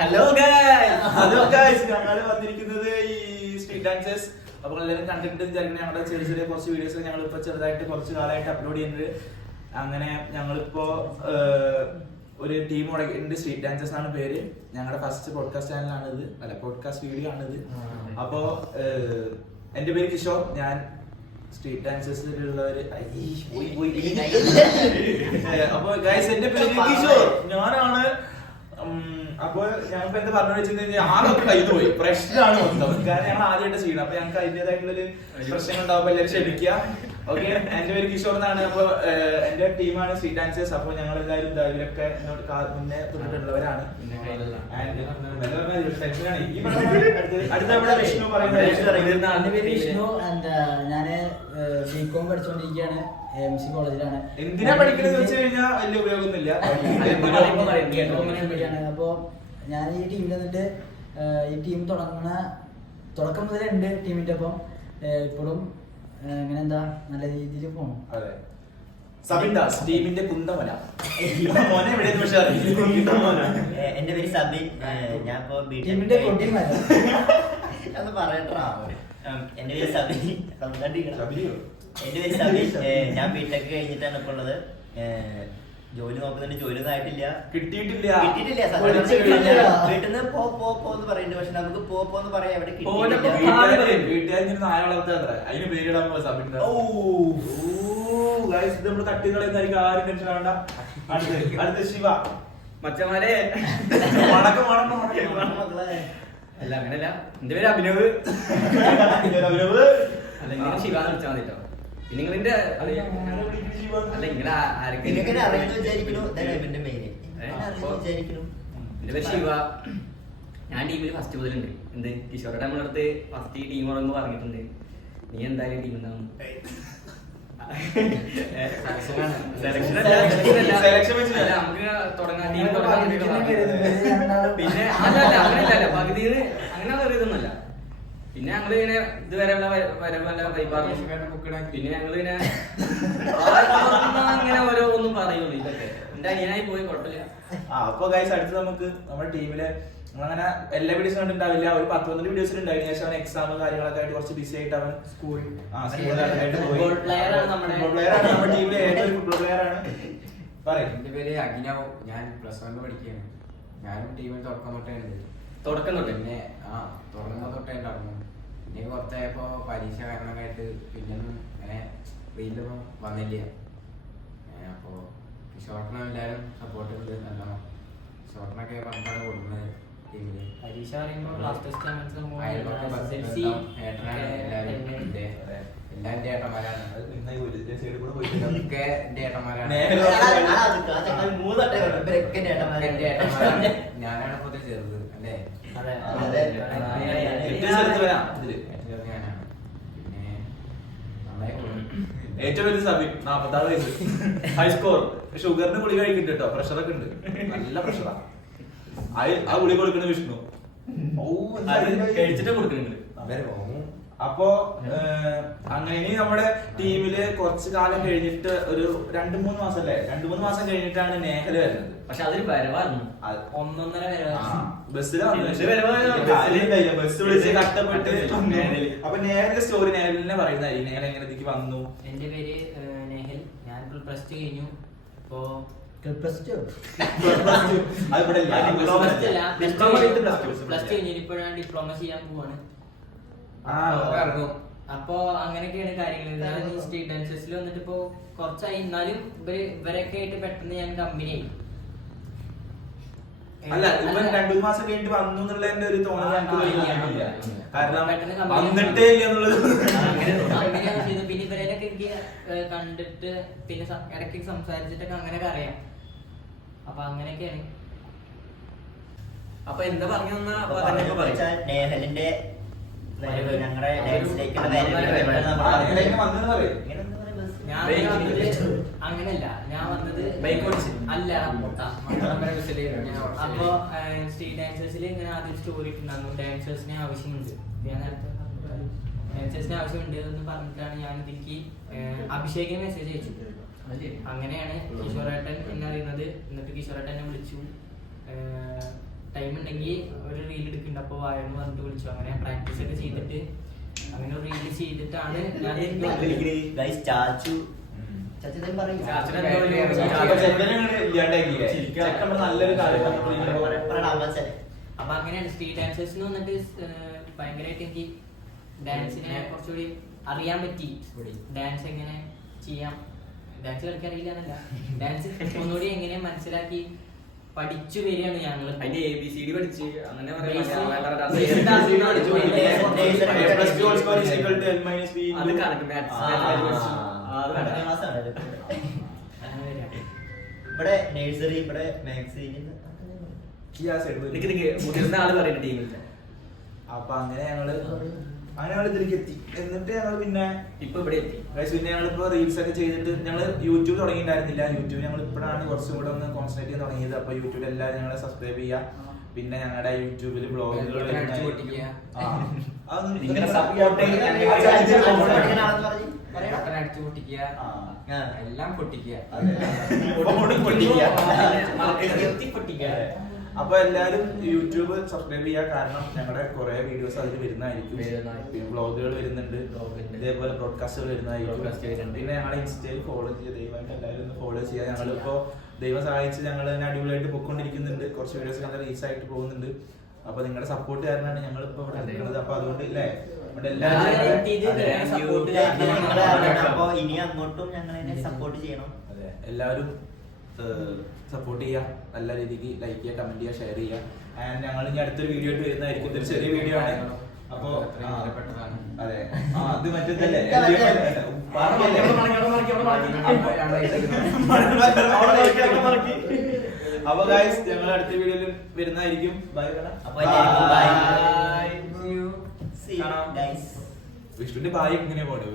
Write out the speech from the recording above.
Hello guys, ഞങ്ങൾ വന്നിരിക്കുന്നത് ഈ സ്ട്രീറ്റ് ഡാൻസേഴ്സ്. അപ്പോൾ എല്ലാവരും കണ്ടിട്ട് വിചാരിക്കുന്നത് ഞങ്ങളുടെ ചെറിയ ചെറിയ കുറച്ച് വീഡിയോസ് ഞങ്ങൾ ഇപ്പോൾ ചെറുതായിട്ട് കുറച്ച് കാലമായിട്ട് അപ്ലോഡ് ചെയ്യുന്നത്. അങ്ങനെ ഞങ്ങളിപ്പോ ഒരു ടീം മുടക്കിയിട്ടുണ്ട്. സ്ട്രീറ്റ് ഡാൻസേഴ്സ് ആണ് പേര്. ഞങ്ങളുടെ ഫസ്റ്റ് പോഡ്കാസ്റ്റ് ചാനലാണിത്, അല്ല പോഡ്കാസ്റ്റ് വീഡിയോ ആണിത്. അപ്പോൾ എൻ്റെ പേര് കിഷോർ. ഞാൻ സ്ട്രീറ്റ് ഡാൻസേഴ്സിലുള്ളവര് അപ്പൊ ഗൈസ് എന്റെ പേര് കിഷോർ, ഞാനാണ്. അപ്പൊ ഞങ്ങൾക്ക് എന്താ പറഞ്ഞു വെച്ചിട്ടുണ്ടെങ്കിൽ ആളൊക്കെ കയ്യിൽ പോയി പ്രശ്നമാണ് മൊത്തം. കാരണം ഞങ്ങൾ ആദ്യമായിട്ട് ചെയ്യണം. അപ്പൊ ഞങ്ങൾക്ക് അതിൻ്റെതായിട്ടുള്ളൊരു പ്രശ്നം ഉണ്ടാവുമ്പോ എല്ലാവരും ക്ഷമിക്കുക. ഓക്കെ, എന്റെ പേര് കിഷോർ എന്നാണ്. അപ്പൊ എന്റെ ടീമാണ് സ്ട്രീറ്റ് ഡാൻസേഴ്സ്. അപ്പൊ ഞങ്ങൾ എല്ലാവരും ഇവരൊക്കെ മുന്നേ തൊട്ടിട്ടുള്ളവരാണ്. അടുത്ത വിഷ്ണു എന്റെ പേര് വിഷ്ണു. ഞാന് ബികോം പഠിച്ചുകൊണ്ടിരിക്കുകയാണ്, AMC കോളേജിലാണ്. എന്തിനാ പഠിക്കുന്നത് വെച്ച് കഴിഞ്ഞാൽ വലിയ ഉപയോഗമൊന്നുമില്ല. അപ്പൊ ഞാൻ ഈ ടീമിൽ വന്നിട്ട് ഈ ടീം തുടക്കം മുതലുണ്ട് ടീമിന്റെ ഒപ്പം. ഇപ്പോഴും ഇങ്ങനെ എന്താ നല്ല രീതിയിൽ പോകണം. അതെ, സബിൻദാസ് ടീമിന്റെ കുന്തമല. എന്റെ പേര് സബി. ഞാൻ ടീമിന്റെ കൊട്ടിമല എന്ന് പറയട്ടാ. എന്റെ പേര് സബി. എന്റെ പേര് സബി. ഞാൻ ബിടെക് കഴിഞ്ഞിട്ടാണ് ഇപ്പൊ ഉള്ളത്. ജോലി നോക്കുന്നുണ്ട്. ജോലി ഒന്നും ആയിട്ടില്ല, കിട്ടിയിട്ടില്ല. വീട്ടിൽ നിന്ന് പോന്ന് പറയുന്നുണ്ട്. പക്ഷെ നമുക്ക് പോന്ന് പറയാം. എവിടെ ശിവ മച്ചമാരെ അല്ല അങ്ങനെയല്ല. എന്റെ പേര് അഭിനവ്. അല്ലെങ്കിൽ ശിവ എന്ന് വിളിച്ചാൽ മതി കേട്ടോ. പിന്നെ നിങ്ങളിന്റെ അല്ല ഇങ്ങനെ എന്റെ പേര് ശിവ. ഞാൻ ടീമിൽ ഫസ്റ്റ് മുതലുണ്ട്. എന്ത് കിഷോറുടെ നമ്മളടുത്ത് ഫസ്റ്റ് ടീം തുടങ്ങുമ്പോ പറഞ്ഞിട്ടുണ്ട്, നീ എന്തായാലും ടീം ഉണ്ടാവും. നമുക്ക് തുടങ്ങാൻ ടീം തുടങ്ങാൻ. പിന്നെ അങ്ങനെയല്ല പകുതിന്ന് അങ്ങനെ ഇതൊന്നുമല്ല. പിന്നെ ഞങ്ങള് ഇങ്ങനെ ഇതുവരെയുള്ള വരവല്ല വൈബാറും. പിന്നെ ഞങ്ങളിങ്ങനെ അങ്ങനെ ഓരോ ഒന്നും പറയുള്ളൂ. ഇതൊക്കെ എന്റെ അനിയനായി പോയി കുഴപ്പമില്ല. അപ്പൊ ഗൈസ്, അടുത്ത് നമുക്ക് നമ്മുടെ ടീമില് നമ്മളങ്ങനെ എല്ലാ വീഡിയോസും കണ്ടിട്ടുണ്ടാവില്ല. ഒരു 10-12 വീഡിയോസിൽ ഉണ്ടായിരുന്നു. ശേഷം അവൻ എക്സാം കാര്യങ്ങളൊക്കെ ആയിട്ട് കുറച്ച് ബിസി ആയിട്ട് അവൻ ഫുട്ബോൾ പ്ലെയർ ആണ് നമ്മുടെ ടീമിലെ ഏറ്റവും ഫുട്ബോൾ പ്ലെയർ ആണ്. പറയും. എന്റെ പേര് അഖിലാവ്. ഞാൻ +1 പഠിക്കുകയാണ്. ഞാനും ടീമിൽ തുടക്കം തൊട്ടേ പിന്നെ തുടങ്ങുന്ന തൊട്ടേ ഉണ്ടായിരുന്നു. പിന്നെ കുറച്ചായപ്പോ പരീക്ഷ കാരണമായിട്ട് പിന്നൊന്നും അങ്ങനെ വെയിലൊന്നും വന്നില്ല. അപ്പോ ഷോർട്ടിനും എല്ലാവരും സപ്പോർട്ട് ചെയ്ത് നല്ലോണം ഷോർട്ടിനൊക്കെ പറഞ്ഞാണ് കൊടുക്കുന്നത് ടീമില്. പരീക്ഷ പറയുമ്പോൾ എല്ലാവരുടെ ഏട്ടന്മാരാണ്. ഒക്കെ എന്റെ ഏട്ടന്മാരാണ്. ഞാനാണ് ഇപ്പോഴത്തെ ചെറുത് അല്ലേ? ഏറ്റവും വലിയ സബി 46 വയസ്സ്, ഹൈ സ്കോർ. ഷുഗറിന് ഗുളിക കഴിക്കുന്നുണ്ട് കേട്ടോ, പ്രഷറൊക്കെ ഉണ്ട്, നല്ല പ്രഷറാ. ആ ഗുളിക കൊടുക്കണ വിഷ്ണു കഴിച്ചിട്ട് കൊടുക്കുന്നുണ്ട്. അപ്പോ അങ്ങനെ ഇനി നമ്മുടെ ടീമില് കുറച്ച് കാലം കഴിഞ്ഞിട്ട് ഒരു 2-3 മാസം അല്ലേ, 2-3 മാസം കഴിഞ്ഞിട്ടാണ് നേഹല വരുന്നത്. പക്ഷെ അതൊരു വരവായിരുന്നു, 1.5 ബസ് വിളിച്ച് കഷ്ടപ്പെട്ട്. അപ്പൊ നേഹലിന്റെ സ്റ്റോറി നേഹലിനെ പറയുന്നതായിരിക്കും. നേഹൽ എങ്ങനെ ഇതിക്ക് വന്നു? എന്റെ പേര് നേഹൽ. ഞാൻ +2 കഴിഞ്ഞു. ഇപ്പോ +2 കഴിഞ്ഞിട്ട് ഇപ്പോഴാണ് ഡിപ്ലോമ ചെയ്യാൻ പോവാണ്. അപ്പൊ അങ്ങനെയൊക്കെയാണ് കാര്യങ്ങൾ. സ്ട്രീറ്റ് ഡാൻസേഴ്സിൽ വന്നിട്ട് ഇപ്പൊ കുറച്ചായി. എന്നാലും ഇവരൊക്കെ ആയിട്ട് പെട്ടെന്ന് ഞാൻ കമ്പനിയായി. അല്ല, ഇവൻ 2 മാസം കഴിഞ്ഞിട്ട് വന്നു എന്നുള്ളതിന്റെ ഒരു തോന്നൽ കാരണം വന്നിട്ടേ ഇല്ല എന്നുള്ളത്. പിന്നെ ഇവരൊക്കെ എനിക്ക് കണ്ടിട്ട് പിന്നെ ഇടയ്ക്ക് സംസാരിച്ചിട്ടൊക്കെ അങ്ങനെയൊക്കെ അറിയാം. അപ്പൊ അങ്ങനെയൊക്കെയാണ്. അപ്പൊ എന്താ പറഞ്ഞു നേഹലിന്റെ ഞങ്ങളുടെ അങ്ങനല്ല, ഞാൻ വന്നത് അല്ല. അപ്പൊ സ്ട്രീറ്റ് ഡാൻസേഴ്സിൽ ഇങ്ങനെ ആദ്യം സ്റ്റോറി ഇട്ടുണ്ടായിരുന്നു. ഡാൻസേഴ്സിനെ ആവശ്യമുണ്ട്, ഡാൻസേഴ്സിന് ആവശ്യമുണ്ട് എന്ന് പറഞ്ഞിട്ടാണ് ഞാൻ ഇതിലേക്ക് അഭിഷേകിന് മെസ്സേജ് അയച്ചു. അങ്ങനെയാണ് കിഷോറേട്ടൻ എന്നെ അറിയുന്നത്. എന്നിട്ട് കിഷോറേട്ടൻ എന്നെ വിളിച്ചു. ടൈം ഉണ്ടെങ്കിൽ ഒരു റീൽ എടുക്കുന്നുണ്ട്, അപ്പോൾ വായന്ന് വന്നിട്ട് വിളിച്ചു. അങ്ങനെ പ്രാക്ടീസ് ഒക്കെ ചെയ്തിട്ട് അങ്ങനെ റീൽ ചെയ്തിട്ടാണ് ഞാൻ ഗൈസ് ചാച്ചു ചാച്ചു പറയും നല്ലൊരു കാര്യം അപ്പൊ അങ്ങനെയാണ് സ്ട്രീറ്റ് ഡാൻസേഴ്സിന് വന്നിട്ട് ഭയങ്കരമായിട്ട് എനിക്ക് ഡാൻസിനെ കുറച്ചുകൂടി അറിയാൻ പറ്റി. ഡാൻസ് എങ്ങനെ ചെയ്യാം, ഡാൻസ് കളിക്കാൻ അറിയില്ല എന്നല്ല, ഡാൻസ് ഒന്നുകൂടി എങ്ങനെ മനസ്സിലാക്കി പഠിച്ചു വരികയാണ് ഞങ്ങൾ. അതിന്റെ ABCD പഠിച്ച് അങ്ങനെ അത് കണക്ക് ഇവിടെ നഴ്സറി ഇവിടെ മാത്സ് മുതിർന്ന ആള് പറയുന്ന ടീമില്ല. അപ്പൊ അങ്ങനെ ഞങ്ങള് ഇതിലേക്ക് എത്തി. എന്നിട്ട് ഞങ്ങള് പിന്നെ ഇപ്പൊ ഇവിടെ എത്തി. പിന്നെ ഞങ്ങളിപ്പോ റീൽസ് ഒക്കെ ചെയ്തിട്ട് ഞങ്ങള് യൂട്യൂബ് തുടങ്ങിയിട്ടുണ്ടായിരുന്നില്ല. യൂട്യൂബ് ഞങ്ങൾ ഇപ്പോഴാണ് കുറച്ചും കൂടെ ഒന്ന് കോൺസെൻട്രേറ്റ് ചെയ്യാൻ തുടങ്ങിയത്. അപ്പൊ യൂട്യൂബിൽ എല്ലാവരും ഞങ്ങളെ സബ്സ്ക്രൈബ് ചെയ്യുക. പിന്നെ ഞങ്ങളുടെ യൂട്യൂബിൽ ബ്ലോഗുകൾ നിങ്ങളുടെ സപ്പോർട്ട് അടിച്ചു പൊട്ടിക്കുക, എല്ലാം പൊട്ടിക്കുക. അപ്പൊ എല്ലാരും യൂട്യൂബ് സബ്സ്ക്രൈബ് ചെയ്യുക. കാരണം ഞങ്ങളുടെ കുറെ വീഡിയോസ് അതിൽ വരുന്നതായിരിക്കും. വ്ളോഗുകൾ വരുന്നുണ്ട്, ഇതേപോലെ ബ്രോഡ്കാസ്റ്റുകൾ വരുന്നതായിരിക്കും. പിന്നെ ഞങ്ങളുടെ ഇൻസ്റ്റയിൽ ഫോളോ ചെയ്യുക. ദയവായിട്ട് എല്ലാവരും ഒന്ന് ഫോളോ ചെയ്യുക. ഞങ്ങളിപ്പോ ദൈവം സഹായിച്ച് ഞങ്ങൾ തന്നെ അടിപൊളിയായിട്ട് പൊയ്ക്കൊണ്ടിരിക്കുന്നുണ്ട്. കുറച്ച് വീഡിയോസ് നല്ല റീച്ച് ആയിട്ട് പോകുന്നുണ്ട്. അപ്പൊ നിങ്ങളുടെ സപ്പോർട്ട് കാരണമാണ് ഞങ്ങളിപ്പോ ഇവിടെ നിൽക്കുന്നത്. അപ്പൊ അതുകൊണ്ട് ഇല്ലേ അപ്പൊ ഇനി അങ്ങോട്ടും ഞങ്ങൾ സപ്പോർട്ട് ചെയ്യണം. അതെ, എല്ലാവരും സപ്പോർട്ട് ചെയ്യുക, നല്ല രീതിക്ക് ലൈക്ക് ചെയ്യുക, കമന്റ് ചെയ്യുക, ഷെയർ ചെയ്യുക. ആൻഡ് ഞങ്ങൾ ഇനി അടുത്തൊരു വീഡിയോ ആയിട്ട് വരുന്നതായിരിക്കും. ഇതൊരു ചെറിയ വീഡിയോ ആണ്. അപ്പൊ അതെ, അത് മറ്റേതല്ലേ അപ്പൊ ഗൈസ് ഞങ്ങൾ അടുത്ത വീഡിയോയിൽ വരുന്നതായിരിക്കും. ബൈ. വിഷ്ണുവിന്റെ ബായി ഇങ്ങനെ പോണു.